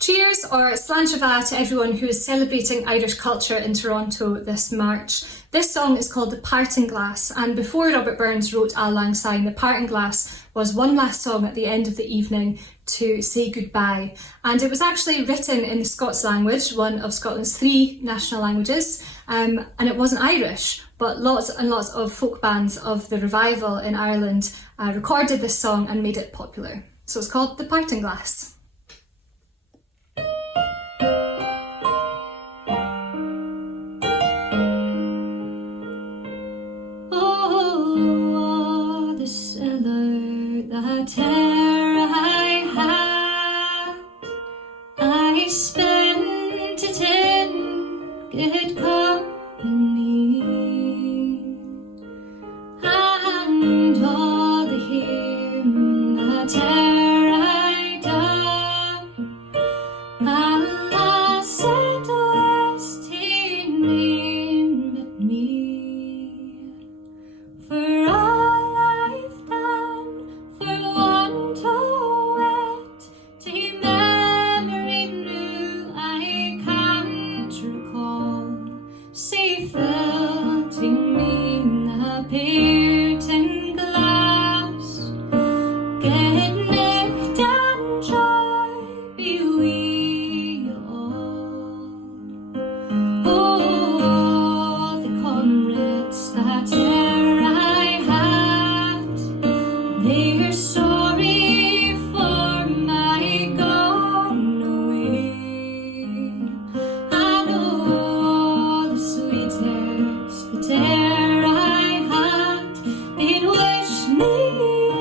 Cheers or slanchava to everyone who is celebrating Irish culture in Toronto this March. This song is called The Parting Glass, and before Robert Burns wrote Auld Lang Syne, The Parting Glass was one last song at the end of the evening to say goodbye. And it was actually written in the Scots language, one of Scotland's 3 national languages, and it wasn't Irish, but lots and lots of folk bands of the revival in Ireland recorded this song and made it popular. So it's called The Parting Glass. Oh, the siller, that hair I had, I spent it in good company, and all the hairm that hair I done, alas, it was ta'en nane but me. For all I've done, for want o' it, to memory new I can't recall. Say filtering me the pairting glass, get nicht and joy be we all. Oh, the comrades that they're sorry for my gone away. I know the sweethairts that I had, they'd wish me a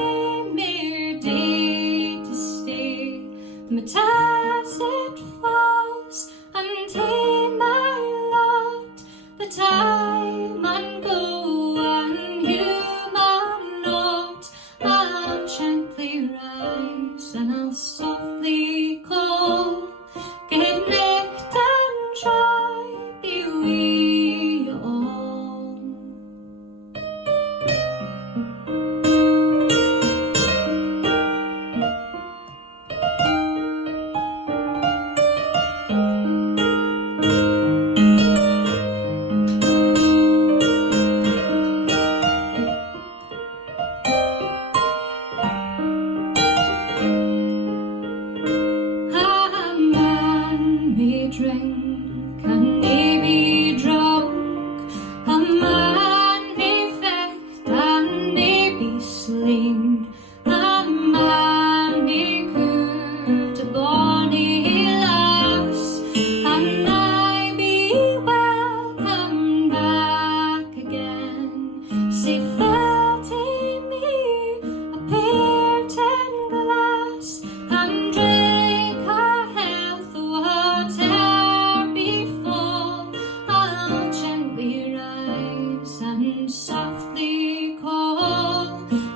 mere day to stay. But as it falls and ta'en my lot, the time and go and human not, I'll gently rise and I'll softly call, get nicht and joy be we all. Drink and they be drunk, a man may fecht and they be slain, a man may court a bonny lass, and I be welcome back again. Say filthy me a pairting glass and drink her health, whate'er befall. I'll gently rise and softly call,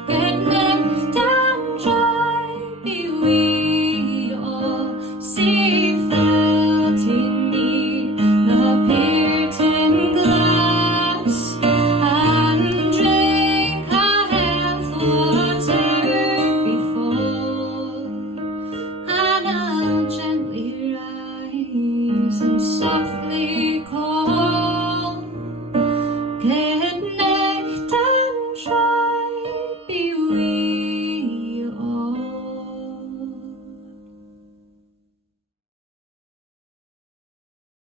good nicht and joy be we all. See